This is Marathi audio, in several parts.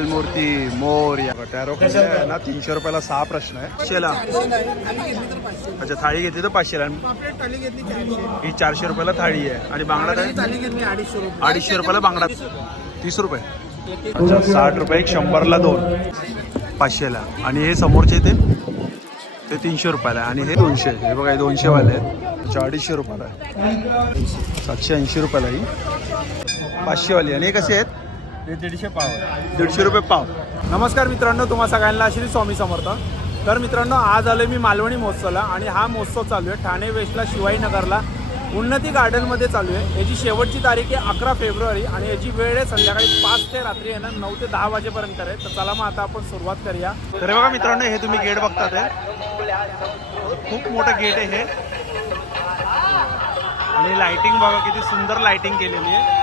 मूर्ती मोर या टॅरो ना तीनशे रुपयाला सहा प्रश्न आहे. शेला अच्छा थाळी घेतली तर पाचशेला. ही चारशे रुपयाला थाळी आहे. आणि बांगडा अडीचशे रुपयाला बांगडा. तीस रुपये. अच्छा साठ रुपये एक शंभरला दोन. पाचशेला. आणि हे समोरचे ते? ते तीनशे रुपयाला आणि हे दोनशे. हे बघा हे दोनशे वाले आहेत. अच्छा, अडीचशे रुपयाला आहे. सातशे ऐंशी रुपयाला ही. पाचशेवाली. आणि हे कसे आहेत? ते दीडशे पाव दीडशे रुपये पाव. नमस्कार मित्रांनो तुम्हा सगळ्यांना श्री स्वामी समर्थ. तर मित्रांनो आज आलो मी मालवणी महोत्सवला आणि हा महोत्सव चालू आहे. ठाणे वेस्टला शिवाईनगरला उन्नती गार्डनमध्ये चालू आहे. याची शेवटची तारीख आहे अकरा फेब्रुवारी आणि याची वेळ आहे संध्याकाळी पाच ते रात्री आहे ना नऊ ते दहा वाजेपर्यंत आहे. तर चला मग आता आपण सुरुवात करूया. तर बघा मित्रांनो हे तुम्ही गेट बघतात आहे खूप मोठं गेट आहे हे. आणि लाइटिंग बघा किती सुंदर लाइटिंग केलेली आहे.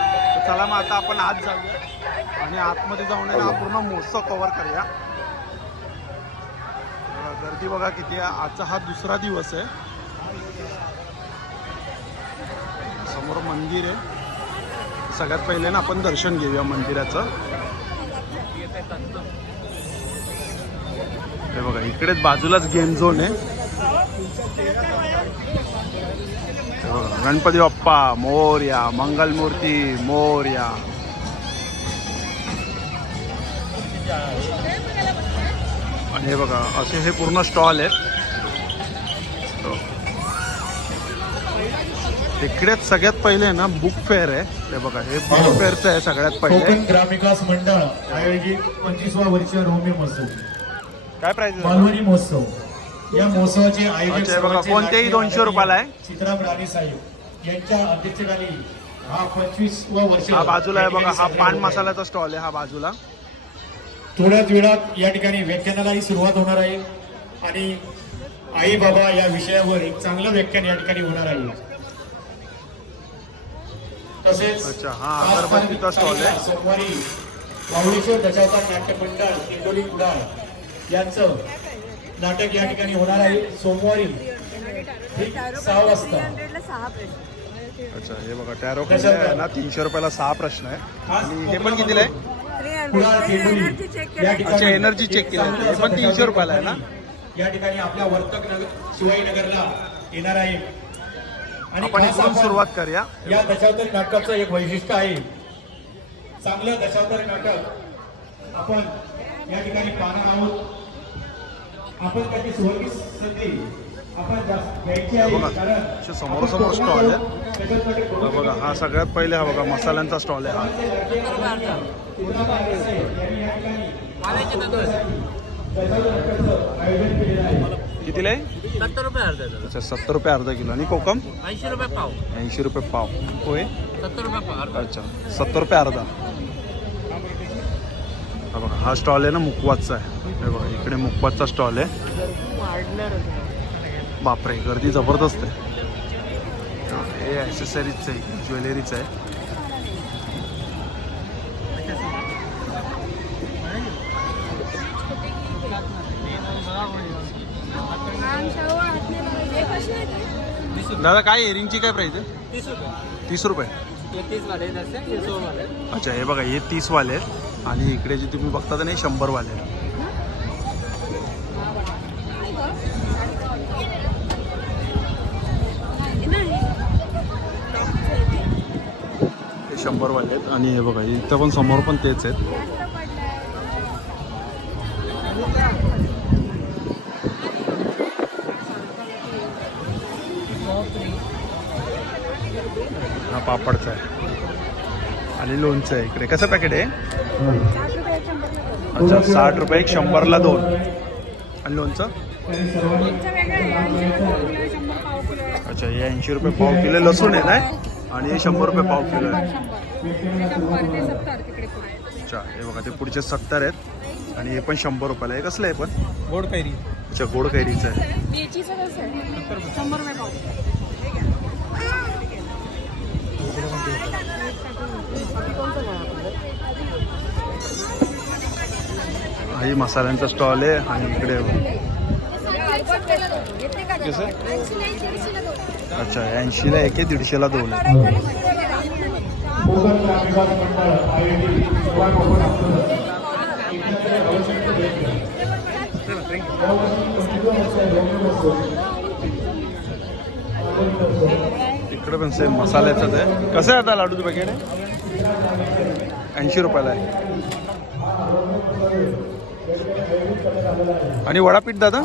चला मग आता आपण आत जाऊया. आणि आतमध्ये जाऊन आहे ना हा. पूर्ण महोत्सव कव्हर करूया. गर्दी बघा किती आहे. आजचा हा दुसरा दिवस आहे. समोर मंदिर आहे. सगळ्यात पहिले ना आपण दर्शन घेऊया मंदिराचं. हे बघा इकडेच बाजूलाच गेम झोन आहे. हे गणपती बाप्पा मोर्या मंगलमूर्ती मोर्या. आणि हे बघा असे हे पूर्ण स्टॉल आहेत. हो. इकडेच सगळ्यात पहिले ना बुक फेअर आहे. हे बघा हे बुक फेअरचं आहे सगळ्यात पहिले. ग्रामविकास मंडळ आयोजित पंचवीसवा वर्षीय रोमी महोत्सव. काय प्राइस महोत्सव. या महोत्सवाचे आयोजक हे कोणतेही लाडके 200 रुपयाला आहे. सीताराम राणे साहेब यांच्या अध्यक्षतेखाली हा पंचवीसवा वर्ष हा बाजूला आहे बघा हा पान. मसाल्याचा स्टॉल आहे हा बाजूला थोड्याच वेळात या ठिकाणी व्याख्यानालाही सुरुवात होणार आहे आणि आई बाबा या विषयावर एक चांगलं व्याख्यान या ठिकाणी होणार आहे तसेच अच्छा, हा, अगरबत्तीचा स्टॉल आहे. सोमवारी माऊलीश्वर दशावतार नाट्य मंडळ इंदोरी कुडाळ यांचं नाटक या ठिकाणी होणार आहे सोमवारी. ठीक सहा वाजता. अच्छा हे बघा टॅरो आहे ना तीनशे रुपयाला सहा प्रश्न आहे. आणि हे पण कितीला आहे? अच्छा, एनर्जी चेक केलं. हे पण 300 रुपयाला आहे ना? या ठिकाणी आपल्या वर्तक नगर शिवाईनगरला येणार आहे. आणि आपण इकडून सुरुवात करूया. या दशावतारी नाटकाचं एक वैशिष्ट्य आहे. चांगलं दशावतारी नाटक आपण या ठिकाणी पाहणार आहोत. आपण त्याची सुवर्गी संधी आपण घ्यायची आहे बघा, कारण असे समोरासमोर stall आहे. बघा हा सगळ्यात पहिले हा बघा मसाल्यांचा स्टॉल आहे हा. आयोजन केलेलं आहे. कितीला आहे? सत्तर रुपये अर्धा अच्छा सत्तर रुपये अर्धा किलो. आणि कोकम? ऐंशी रुपये पाव. ऐंशी रुपये पाव. होय? सत्तर रुपये पाव अच्छा सत्तर रुपये अर्धा. हा बघा हा स्टॉल आहे ना मुकवासचा आहे. हे बघा इकडे मुकवासचा स्टॉल आहे. बापरे गर्दी जबरदस्त आहे. हे ॲक्सेसरीजचं आहे ज्वेलरीचं आहे. दादा काय इयरिंगची काय प्राईस आहे? तीस रुपये. अच्छा हे बघा हे तीस वाले आहेत. आणि इकडे जे तुम्ही बघता ना हे शंभर वाले आहेत हे शंभर वाले आहेत आणि हे बघा इथं पण समोर पण तेच आहेत. हा पापडचा आहे. आणि लोणचं आहे इकडे. कसं पॅकेट आहे? अच्छा साठ रुपये एक शंभरला दोन. आणि लोणचं? अच्छा हे ऐंशी रुपये पाव किलो लसूण आहे ना? आणि हे शंभर रुपये पाव किलो आहे. अच्छा हे बघा ते पुढचे सत्तर आहेत. आणि हे पण शंभर रुपयाला आहे. कसलं आहे पण? गोड कैरी. अच्छा गोड कैरीचं आहे. हा ही मसाल्यांचा स्टॉल आहे. आणि इकडे कसं अच्छा ऐंशीला एक आहे दीडशेला दोन आहे. कोकण ग्रामविकास मंडळ आय आयोजित शिवाय कोकण आपलं इकडे पण सेम मसाल्याचंच आहे कसं आहे आता लाडूचं पॅकेट आहे ऐंशी रुपयाला आहे. आणि वडापीठ दादा?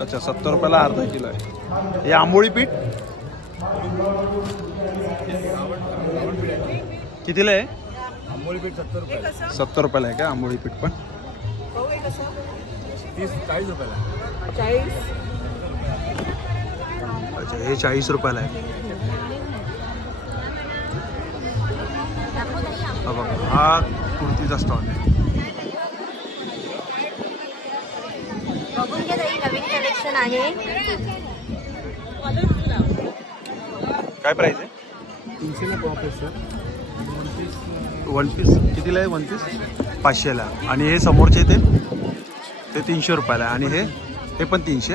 अच्छा सत्तर रुपयाला अर्धा किलो आहे. हे आंबोळी पीठ? कितीला आहे? आंबोळी पीठ सत्तर रुपये. सत्तर रुपयाला आहे का आंबोळी पीठ पण? तीस चाळीस रुपयाला चाळीस. अच्छा हे चाळीस रुपयाला आहे. हा बघा हा कुर्तीचा स्टॉल आहे. बघून घ्या ताई नवीन कलेक्शन आहे. काय प्राइस आहे? तीनशेला पॉप आहे सर वन पीस कितीला आहे वन पीस पाचशेला. आणि हे समोरचे ते ते तीनशे रुपयाला आणि हे हे पण तीनशे.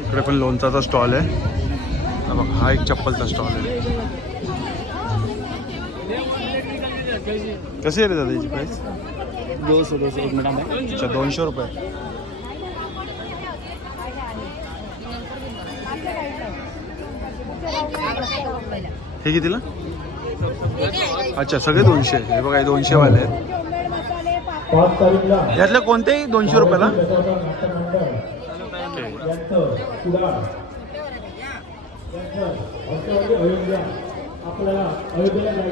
इकडे पण लोणचाचा स्टॉल आहे. हा बघा हा एक चप्पलचा स्टॉल आहे. कशी आहे रे दादा याची प्राईस दोनशे दोनशे एक मिनिट अच्छा दोनशे रुपये. हे कितीला? अच्छा सगळे दोनशे. हे बघा हे दोनशे वाले आहेत. पाच तारीखला यातले कोणतेही दोनशे रुपयाला?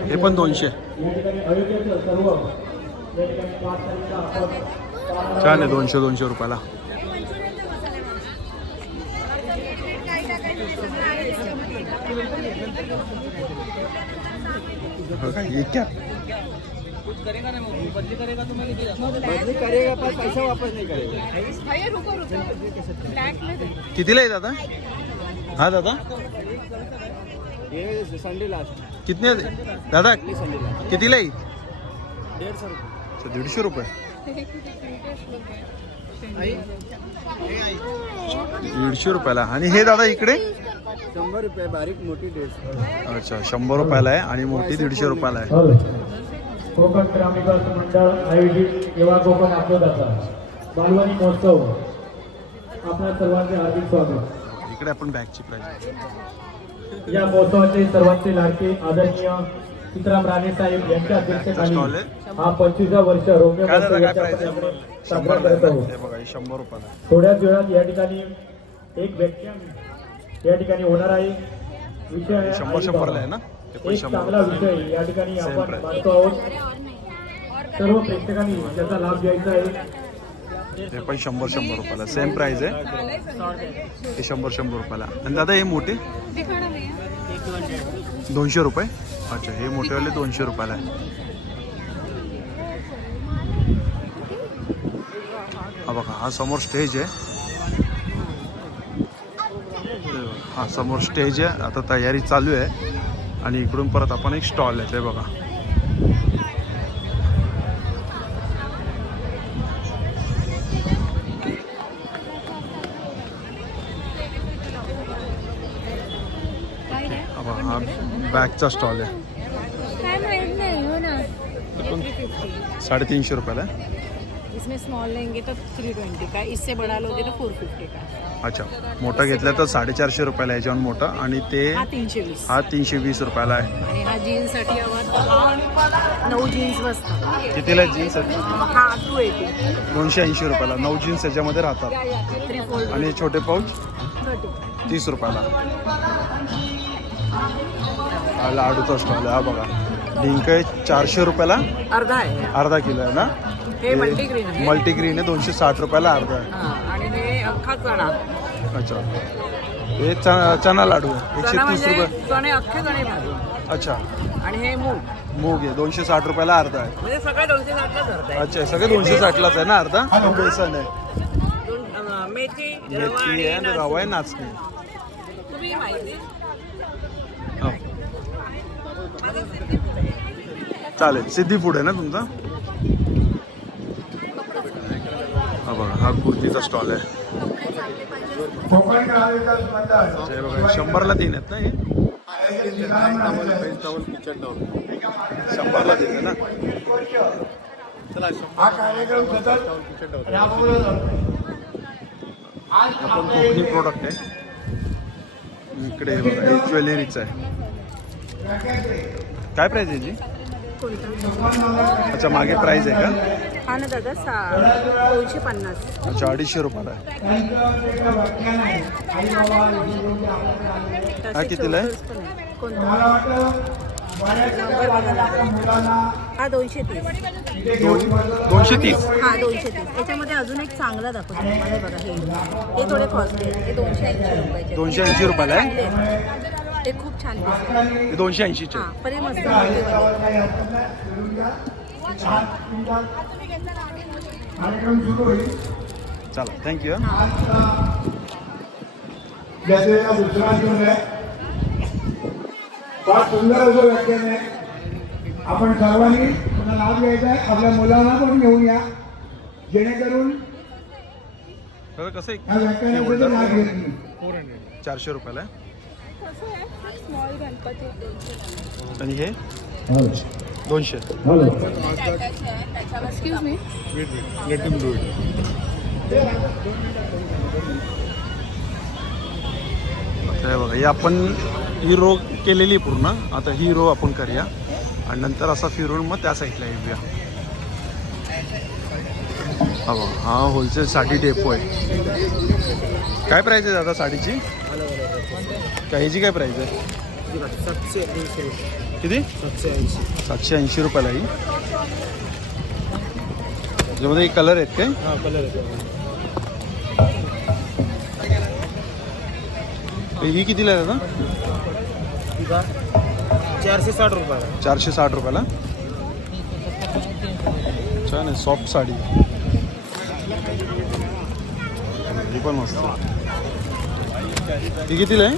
हे पण दोनशे. छान आहे दोनशे दोनशे रुपयाला. का? क्या बदली करेगा पर पैसा वापस नहीं करेगा. भैया रुको रुको. ब्लैक में दे. कितीला आहे दादा? हा दादा? ये संडे लास्ट कितने दादा संडे लास्ट कितीला आहे? डेढ़ सौ रुपये. अच्छा, दीडशे रुपये. दीडशे रुपयाला. आणि हे दादा इकडे? शंभर रुपये बारीक मोठी सौ अच्छा शंभर रुपयाला आहे आणि मोठी दीडशे रुपयाला आहे. कोकण ग्रामविकास मंडळ आयोजित युवा कोकण आठवड्याचा बालवाडी महोत्सव. आपल्या सर्वांचे हार्दिक स्वागत. इकडे आपण बॅगची प्राईस या महोत्सवाचे सर्वांचे लाडके आदरणीय सीताराम राणे साहेब यांच्या अध्यक्षतेखाली हा पंचवीसा वर्ष साजरा करत आहोत. आहे. थोड्याच वेळात या ठिकाणी एक व्याख्यान या ठिकाणी होणार आहे. विषय आहे शंभर आई शंभरला बाबा. आहे ना? ते पण एक शंभर चांगला विषय या ठिकाणी आपण. मानतो आहोत. सर्व प्रेक्षकांनी त्याचा लाभ घ्यायचा आहे. हे पण शंभर शंभर रुपयाला. सेम प्राइस आहे. हे शंभर शंभर रुपयाला. आणि दादा हे मोठे? दोनशे रुपये? अच्छा हे मोठेवाले दोनशे रुपयाला आहे. हा बघा हा समोर स्टेज आहे. हा समोर स्टेज आहे. आता तयारी चालू आहे. आणि इकडून परत आपण एक स्टॉल आहे ते बघा. बॅगचा स्टॉल आहे. हो ना. साडेतीनशे रुपयाला आहे. इसमें स्मॉल लेंगे तो थ्री ट्वेंटी का. इससे बड़ा लोगे तो फोर फिफ्टी का. अच्छा मोठा घेतला तर साडेचारशे रुपयाला आहे याच्यावर मोठा. आणि ते हा तीनशे वीस. हा तीनशे वीस रुपयाला आहे. आणि हा जीन्ससाठी हवा तर हा नऊ जीन्स बसतात. कितीला जीन्स हा दोनशे ऐंशी रुपयाला. नऊ जीन्स याच्यामध्ये राहतात. आणि छोटे पाऊच तीस रुपयाला. हा लाडूचा स्टॉल आहे. हा बघा. डिंक आहे चारशे रुपयाला. अर्धा आहे. अर्धा किलो आहे ना? हे मल्टीग्रेन आहे. मल्टीग्रीन आहे. दोनशे साठ रुपयाला अर्धा आहे. हा, आणि हे अख्खा चणा. अच्छा. हे चना चना लाडू आहे. एकशे चणा तीस म्हणजे रुपये. चणे अख्खे चणे भाजून. अच्छा. आणि हे मूग. मूग आहे. दोनशे साठ रुपयाला अर्धा आहे. म्हणजे सगळे दोनशे साठला अच्छा सगळे दोनशे साठलाच आहे ना अर्धा? हे बेसन आहे. दोन- अं, मेथी रवा मेथी आणि आहे आणि रवा आहे नाचणी. तुम्ही माहिती हो. चालेल सिद्धी फूड आहे ना तुमचा? हा बघा हा कुर्तीचा स्टॉल आहे. बघा शंभरला तीन आहेत ना हे? शंभरला तीन आहे ना? आपण कोकणी प्रोडक्ट आहे. इकडे बघा ज्वेलरीचं आहे. काय प्राइस आहे अच्छा मागे प्राइस आहे का? हा ना दादा सा दोनशे पन्नास. अच्छा अडीचशे रुपयाला आहे. हा कितीला आहे? कोणता? हा दोनशे तीस. बसवलं. दोनशे तीस? हा दोनशे तीस. त्याच्यामध्ये अजून एक चांगला दाखवतो तुम्हाला बघा हे. हे थोडे हे दोनशे ऐंशी रुपयाचे दोनशे ऐंशी रुपयाला आहे? चांगले आहेत. ते खूप छान दिसतात हे दोनशे ऐंशीचे. हा पण हे मस्त मोठे चला थँक्यू फार सुंदर असं व्याख्यान आहे. आपण सर्वांनी लाभ घ्यायचा आहे. आपल्या मुलांना पण घेऊन या. जेणेकरून कसं ह्या व्याख्यानाचा आणि हे? दोनशे. एक्सक्यूज मी हे बघा ही आपण ही रो केलेली आहे पूर्ण. आता ही रो आपण करूया. आणि नंतर असा फिरून मग त्या साईडला येऊया. हा बघा हा होलसेलसाठी डेपो आहे. काय प्राईस आहे दादा साडीची? काय ह्याची काय प्राईस आहे किती सातशे ऐंशी रुपयाला ही त्याच्यामध्ये कलर आहेत काय ही कितीला आहे दादा चारशे साठ रुपये। चारशे साठ रुपयाला छान आहे सॉफ्ट साडी ही। पण मस्त ही। कितीला आहे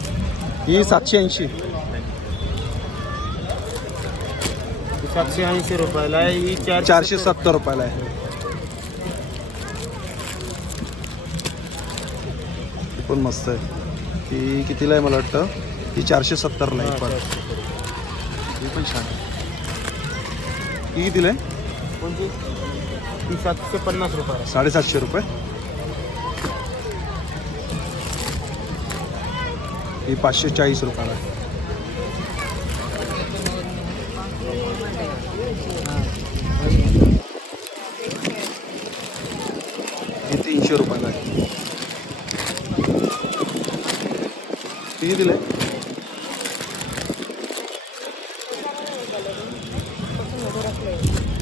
ही सातशे ऐंशी. सातशे ऐंशी रुपयाला ही चार चारशे सत्तर. रुपयाला आहे. ही पण मस्त आहे. ही कितीला आहे मला वाटतं? ही चारशे सत्तरला आहे पण. ही पण छान आहे. ही कितीला आहे? कोणती? ती सातशे पन्नास रुपये साडेसातशे रुपये. ही पाचशे चाळीस रुपयाला. आहे. ही तीनशे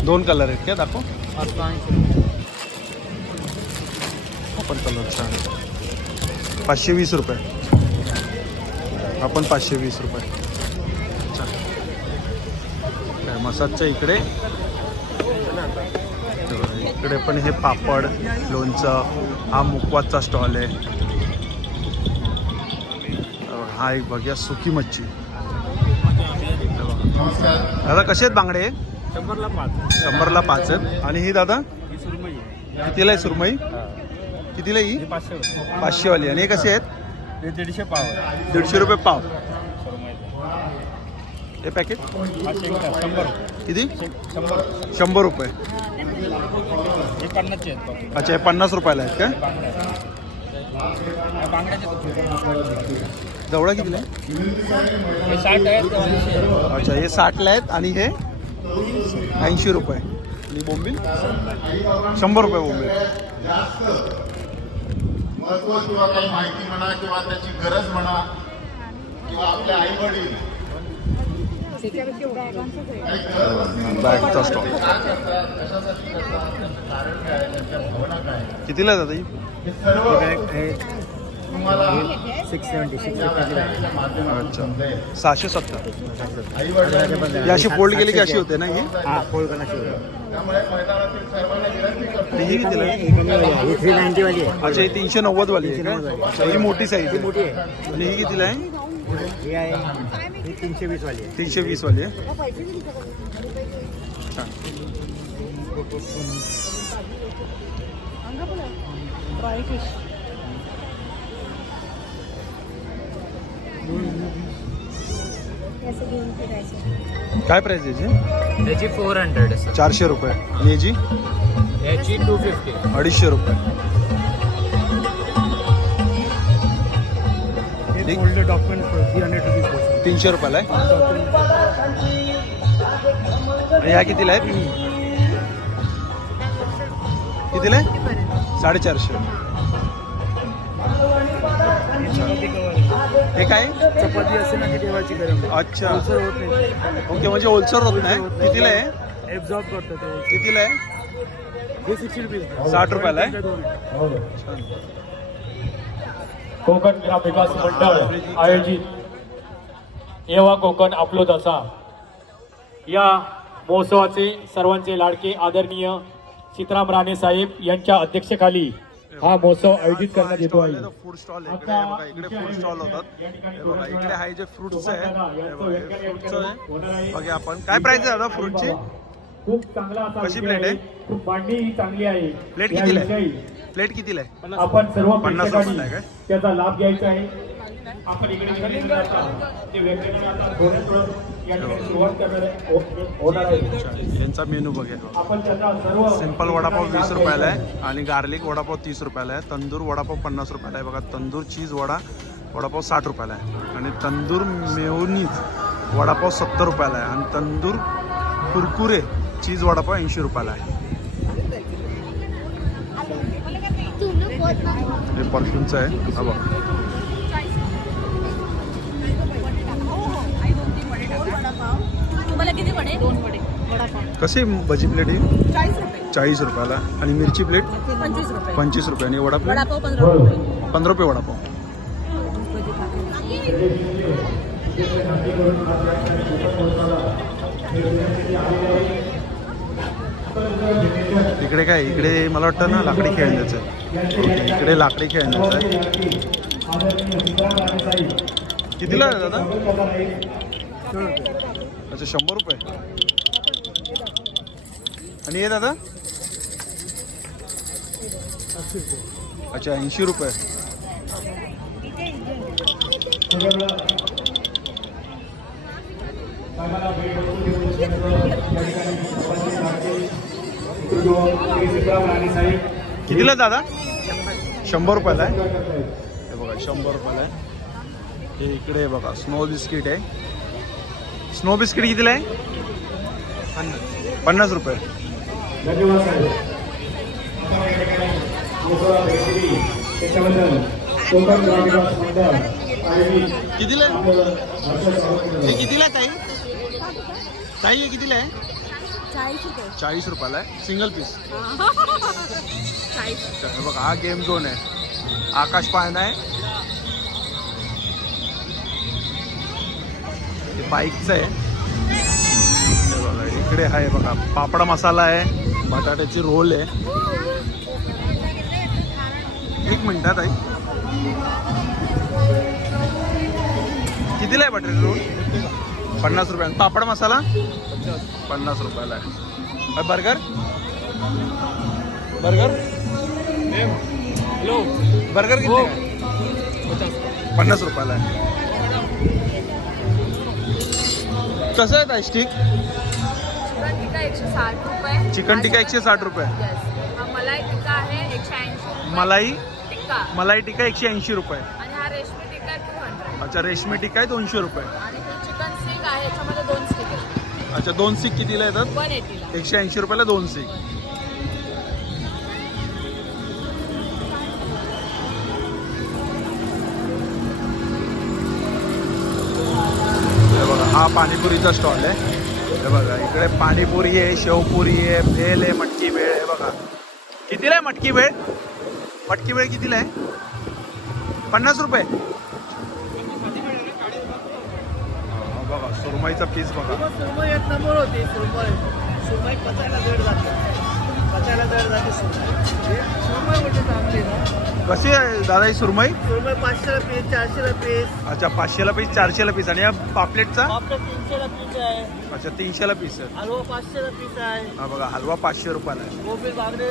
दोन कलर आहेत क्या दाखव. आपण कलर छान वीस रुपये. आपण पाचशे वीस रुपये. काय मसाजच्या इकडे. इकडे पण हे पापड लोणचं हा मुकवासचा स्टॉल आहे. हा एक बघूया सुकी मच्छी. दादा कसे आहेत बांगडे? शंभरला पाच. शंभरला पाच आहेत. आणि ही दादा? कितीला आहे सुरमई? कितीला ही? पाचशेवाली. आणि हे कसे आहेत? हे दीडशे पाव आहे. दीडशे रुपये पाव. हे पॅकेट हा शंभर रुपये. किती? शंभर शंभर रुपये. हे पन्नासचे आहेत पाव. अच्छा हे पन्नास रुपयाला आहेत काय बांगड्याचे जवळा कितीला आहे? हे साठ आहेत. अच्छा हे साठला आहेत आणि हे ऐंशी रुपये. आणि बोंबील? शंभर रुपये बोंबील. महत्त्व किंवा काही माहिती म्हणा किंवा त्याची गरज म्हणा किंवा आपले आई वडील कितीला अच्छा. सहाशे सत्तर. अशी फोल्ड केली की अशी होते ना ही? हा फोल्ड करण्याची त्यामुळे मैदानातील सर्वांना विनंती ही कितीला आहे ही थ्री नाईन्टी वाली आहे. अच्छा ही तीनशे नव्वद वाली आहे का? अच्छा ही मोठी साईज आहे. मोठी आहे. आणि ही कितीला आहे? ही आहे ही तीनशे वीस वाली आहे. तीनशे वीस वाली आहे. छान असं घेऊन फिरायचं काय प्राइस याची त्याची फोर हंड्रेड आहे चारशे रुपये. आणि याची? सर याची टू फिफ्टी अडीचशे रुपये. Old document three hundred rupees तीनशे रुपयाला आहे? ह्या कितीला आहे? कितीला आहे? साडेचारशे. हे काय? चपाती असते ना गरम. अच्छा. ओलसर होत नाही. ओके म्हणजे ओलसर होत नाही. कितीला आहे? एब्झॉर्ब करतं ते. कितीला आहे? हे सिक्स्टी रुपीज साठ रुपयाला आहे? कोकण ग्राम विकास मंडळ आयोजित एवा कोकण आपलो दसा. या महोत्सवाचे सर्वांचे लाडके आदरणीय सीताराम राणे साहेब यांच्या अध्यक्षतेखाली हा महोत्सव आयोजित करण्यात येतो आहे. फूड स्टॉल आहे इकडे हे बघा इकडे फूड स्टॉल होतात. हे बघा इकडे आहे जे फ्रुट्स आहे. हे बघा, हे फ्रुट्स आहे. बघा आपण. काय प्राइस आहे दादा फ्रूटची खूप चांगला असा कशी plate आहे? खूप मांडणी ही चांगली आहे. प्लेट कितीला आहे? प्लेट कितीला आहे? आपण सर्व पन्नास? त्याचा लाभ घ्यायचा आहे. आपण इकडे हो- होणार आहे. यांचा मेनू बघा आपण त्याचा सर्व सिंपल वडापाव वीस रुपयाला आहे. आणि गार्लिक वडापाव तीस रुपयाला आहे. तंदूर वडापाव पन्नास रुपयाला आहे. बघा तंदूर चीज वडा वडापाव साठ रुपयाला आहे. आणि तंदूर मेयोनीज वडापाव सत्तर रुपयाला आहे. आणि तंदूर कुरकुरे चीज वडापाव ऐंशी रुपयाला आहे. हे परफ्यूमचं आहे. हा बघा. वडापाव कशी भजी प्लेट आहे चाळीस रुपये. चाळीस रुपयाला. आणि मिरची प्लेट पंचवीस रुपये. आणि वडा प्लेट वडापाव पंधरा रुपये. पंधरा रुपये वडापाव. इकडे काय इकडे मला वाटतं ना लाकडी खेळण्याचं आहे. इकडे लाकडी खेळण्याचं आहे. कितीला आहे दादा? अच्छा शंभर रुपये. आणि हे दादा? अच्छा ऐंशी रुपये. कितीला दादा? शंभर रुपयाला आहे? हे बघा शंभर रुपयाला आहे. हे इकडे बघा स्नो बिस्किट आहे. स्नो बिस्किट कितीला आहे? पन्नास. रुपये. कितीला. हे कितीला आहे ताई? ताई हे कितीला आहे? चाळीस रुपये. चाळीस रुपयाला आहे. सिंगल पीस चाळीस. बघा हा गेम झोन आहे. आकाश पाळणा आहे. हे बाईकचं आहे. बघा इकडे आहे बघा पापडा मसाला आहे. बटाट्याची रोल आहे. एक मिनिटात आहे कितीला आहे बटाटे रोल पन्नास रुपया पापड मसाला? पन्नास रुपयाला आहे. बर्गर? बर्गर? बर्गर किती आहे? पन्नास रुपयाला आहे. कसं आहे ताई स्टिक चिकन टिक्का एकशे साठ रुपये. हा मलाई टिक्का आहे एकशे ऐंशी रुपये. मलाई? टिक्का. मलाई टिक्का एकशे ऐंशी रुपये. आणि हा रेशमी टिक्का आहे टू हंड्रेड अच्छा रेशमी टिक्का आहे दोनशे रुपये. आणि हे चिकन स्टिक आहे अच्छा दोन सीक कितीला येतात? वन एटीला एकशे ऐंशी रुपयाला दोन सीक. हे बघा हा पाणीपुरीचा स्टॉल आहे. हे बघा इकडे पाणीपुरी आहे शेवपुरी आहे भेल आहे मटकी भेळ आहे बघा. कितीला आहे मटकी भेळ? मटकी भेळ कितीला आहे? पन्नास रुपये. सुरमईचा पीस बघा. सुरमई एक नंबर होती सुरमई. सुरमई पचायला जड जाते. पचायला जड जाते सुरमई. सुरमई म्हणजे चांगली ना? कशी आहे दादा ही सुरमई? सुरमई पाचशेला पीस चारशेला पीस अच्छा पाचशेला पीस चारशेला पीस आणि या पापलेटचा? आपलं तीनशेला पीस आहे. अच्छा तीनशेला पीस आहे. हलवा पाचशेला पीस आहे. हा बघा हलवा पाचशे रुपयाला आहे. गोबी बांगडे.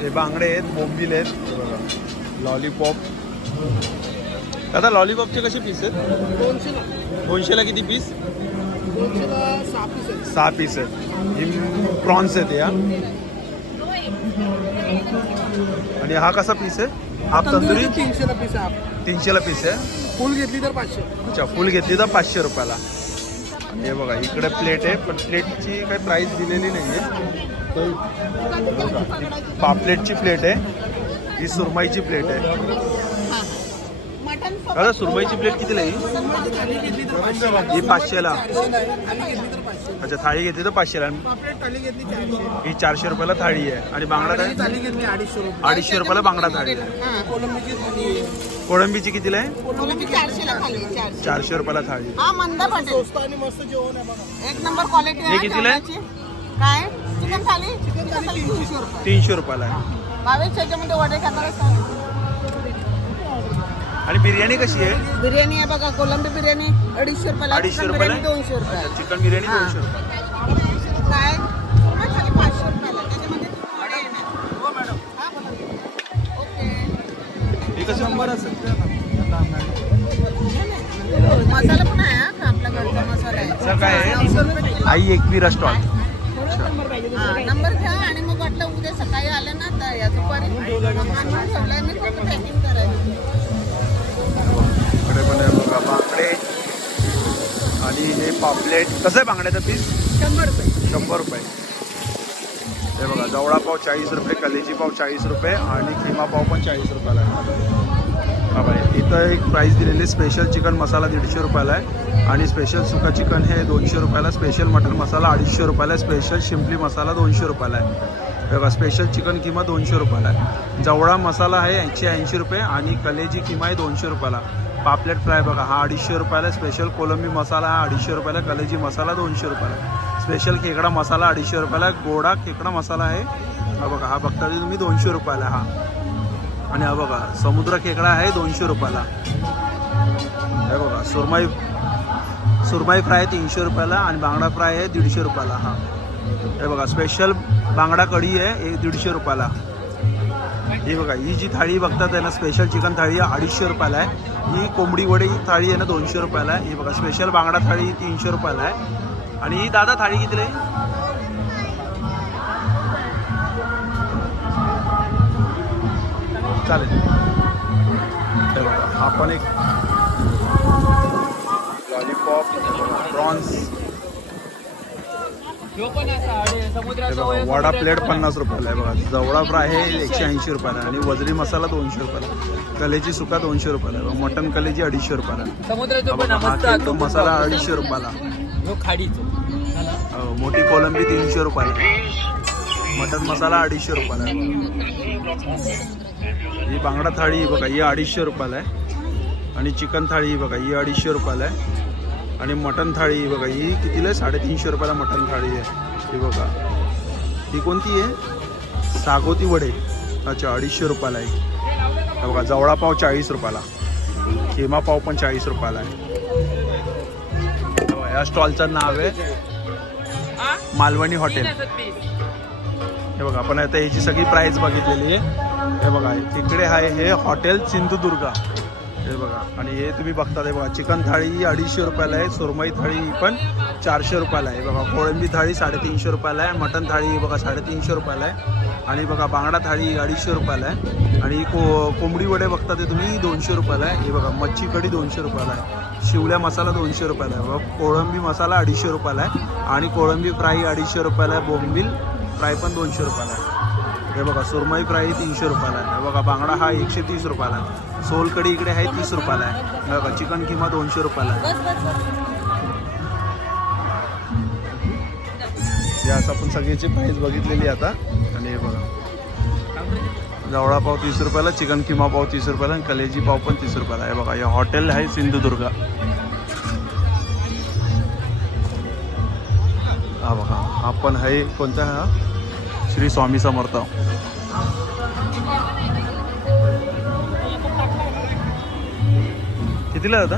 हे बांगडे आहेत बोंबील आहेत. बघा लॉलीपॉप दादा लॉलीपॉपचे कसे पीस आहेत? दोनशेला. दोनशेला किती पीस सहा पीस आहेत. ही प्रॉन्स आहेत या. आणि हा कसा पीस आहे? हा तंदुरी तीनशेला पीस आहे तीनशेला पीस आहे. फुल घेतली तर पाचशे. अच्छा फुल घेतली तर पाचशे रुपयाला. हे बघा इकडे प्लेट आहे पण प्लेटची काही प्राईस दिलेली नाही आहे पापलेटची प्लेट आहे. ही सुरमईची प्लेट आहे. दादा सुरमईची प्लेट कितीला आहे? ही? पाचशेला. अच्छा थाळी घेतली तर पाचशेला. ही चारशे रुपयाला थाळी आहे. आणि बांगडा थाळी अडीचशे रुपये अडीचशे रुपयाला बांगडा थाळी आहे. कोळंबीची कितीला आहे? चारशे रुपयाला थाळी हा मंद पटेल स्वस्त आणि मस्त जेवण आहे बघा एक नंबर क्वालिटी कितीला आहे? काय? चिकन रुपये तीनशे रुपयाला आहे. आणि बिर्याणी कशी आहे? बिर्याणी आहे बघा कोलंबी बिर्याणी अडीचशे रुपयाला अडीचशे चिकन रुपयाला? बिर्याणी दोनशे रुपये अच्छा, चिकन बिर्याणी हा. दोनशे रुपये काय? थाली पाचशे रुपयाला त्याच्यामध्ये येणार. हो मॅडम. बोला. ओके. कसं? नंबर मसाला पण आहे हा का आपला घरचा मसाला आहे. सर काय आहे? नऊशे रुपये आई एकविरा स्टॉल हा, नंबर घ्या आणि मग वाटलं उद्या सकाळी आलं ना तर या दुपारी आणून ठेवलंय मी फक्त पॅकिंग करायची बघा बांगडे आणि हे पापलेट कसं आहे बांगड्याचं पीस शंभर रुपये. शंभर रुपये. हे बघा जवळा पाव चाळीस रुपये कलेजी पाव चाळीस रुपये आणि खिमा पाव पण चाळीस रुपयाला आहे. हा बाई इथं एक प्राईस दिलेली स्पेशल चिकन मसाला दीडशे रुपयाला आहे. आणि स्पेशल सुका चिकन हे दोनशे रुपयाला स्पेशल मटन मसाला अडीचशे रुपयाला आहे स्पेशल शिंपली मसाला दोनशे रुपयाला आहे. हे बघा स्पेशल चिकन किमा दोनशे रुपयाला आहे. जवळा मसाला आहे एकशे ऐंशी रुपये आणि कलेजी किमा आहे दोनशे रुपयाला. पापलेट फ्राय बघा हा अडीचशे रुपयाला स्पेशल कोलंबी मसाला हा अडीचशे रुपयाला कलेजी मसाला दोनशे रुपयाला. स्पेशल खेकडा मसाला अडीचशे रुपयाला. गोडा खेकडा मसाला आहे. हा बघा हा बघता तुम्ही दोनशे रुपयाला हा. आणि हा बघा समुद्र खेकडा आहे दोनशे रुपयाला. हे बघा सुरमई सुरमई फ्राय तीनशे रुपयाला आणि बांगडा फ्राय आहे दीडशे रुपयाला हा. हे बघा स्पेशल बांगडा कढी आहे एक दीडशे रुपयाला. ही बघा ही जी थाळी बघतात आहे ना स्पेशल चिकन थाळी आहे अडीचशे रुपयाला आहे. ही कोंबडी वडी थाळी आहे ना दोनशे रुपयाला आहे. ही बघा स्पेशल बांगडा थाळी तीनशे रुपयाला आहे. आणि ही दादा थाळी किती आहे चालेल. हे बघा एक लॉलीपॉप प्रॉन्स वडा प्लेट पन्नास रुपयाला आहे बघा. जवळा फ्राय आहे एकशे ऐंशी रुपयाला आणि वजरी मसाला दोनशे रुपयाला. कलेची सुका दोनशे रुपयाला आहे बघा. मटन कलेची अडीचशे रुपयाला हा हा केक मसाला अडीचशे रुपयाला. मोठी कोलंबी तीनशे रुपयाला मटन मसाला अडीचशे रुपयाला आहे ही बांगडा थाळी ही बघा ही अडीचशे रुपयाला आहे. आणि चिकन थाळी ही बघा ही अडीचशे रुपयाला आहे. आणि मटण थाळी ही बघा ही कितीला? आहे साडेतीनशे रुपयाला मटन थाळी आहे. ही बघा. ही कोणती आहे? सागोती वडे. अच्छा अडीचशे रुपयाला आहे. बघा जवळा पाव चाळीस रुपयाला. खेमा पाव पण चाळीस रुपयाला आहे. या स्टॉलचं नाव आहे मालवणी हॉटेल. हे बघा आपण आता ह्याची सगळी प्राईस बघितलेली आहे. हे बघा तिकडे आहे हे हॉटेल सिंधुदुर्गा. हे बघा आणि हे तुम्ही बघता हे बघा चिकन थाळी अडीचशे रुपयाला आहे सुरमई थाळी ही पण चारशे रुपयाला आहे बघा कोळंबी थाळी साडेतीनशे रुपयाला आहे मटन थाळी बघा साडेतीनशे रुपयाला आहे आणि बघा बांगडा थाळी अडीचशे रुपयाला आहे आणि को कोंबडी वडे बघता ते तुम्ही दोनशे रुपयाला आहे हे बघा मच्छी कढी दोनशे रुपयाला आहे शिवल्या मसाला दोनशे रुपयाला आहे बघा कोळंबी मसाला अडीचशे रुपयाला आहे आणि कोळंबी फ्राय अडीचशे रुपयाला आहे बोंबील फ्राय पण दोनशे रुपयाला आहे हे बघा सुरमई फ्राय तीनशे रुपयाला आहे बघा बांगडा हा एकशे तीस रुपयाला आहे सोलकडी इकडे आहे तीस रुपयाला आहे. हे बघा चिकन किमा दोनशे रुपयाला आहे. या असं आपण सगळ्याची प्राईस बघितलेली आता. आणि हे बघा. जवळा पाव तीस रुपयाला चिकन किमा पाव तीस रुपयाला आणि कलेजी पाव पण तीस रुपयाला आहे. बघा हे हॉटेल आहे सिंधुदुर्ग. हा बघा हा पण आहे कोणता? हा? श्री स्वामी समर्थ. कितीला आहे आता?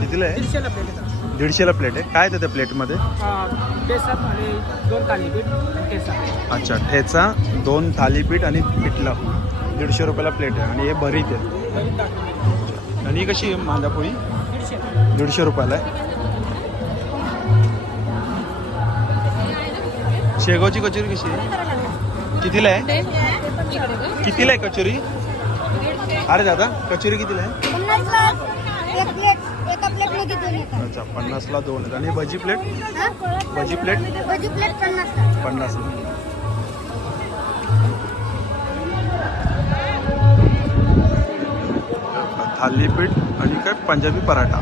कितीला आहे? दीडशेला प्लेट दीडशेला प्लेट आहे. काय येतं त्या प्लेटमध्ये? टेसा आणि दोन थालीपीठ टेसा अच्छा ठेचा दोन थालीपीठ आणि पिठलं. दीडशे रुपयाला प्लेट आहे आणि हे भरीत आहे. आणि ही कशी आहे मांदापोळी दीडशे. रुपयाला आहे. शेगावची कचोरी कशी आहे? कितीला आहे? कितीला आहे कचोरी? अरे दादा कचोरी कितीला आहे? पन्नासला एक प्लेट एका प्लेटमध्ये दोन येतात? अच्छा पन्नासला दोन आहेत. आणि भजी प्लेट? भजी प्लेट? भाजी प्लेट पन्नासला पन्नासला थालीपीठ आणि काय? पंजाबी पराठा.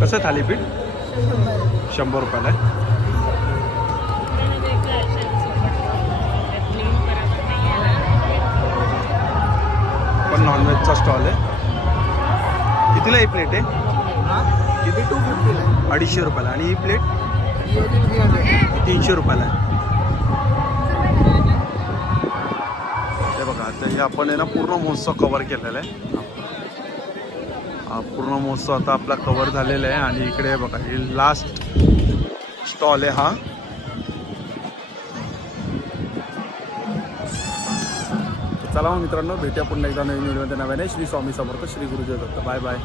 कसं थालीपीठ शंभर रुपयाला आहे. नॉनव्हेजचा स्टॉल आहे. कितीला ही प्लेट आहे? किती टू फिफ्टीला अडीचशे रुपयाला. आणि ही प्लेट तीनशे रुपयाला आहे. बघा आता हे आपण आहे ना पूर्ण महोत्सव कवर केलेला आहे. पूर्ण महोत्सव आता आपला कवर झालेला आहे. आणि इकडे बघा हे लास्ट स्टॉल आहे हा. चला मग मित्रांनो भेटूया पुन्हा एकदा नवीन व्हिडिओमध्ये नव्याने श्री स्वामी समर्थ श्री गुरुदेव दत्त. Bye bye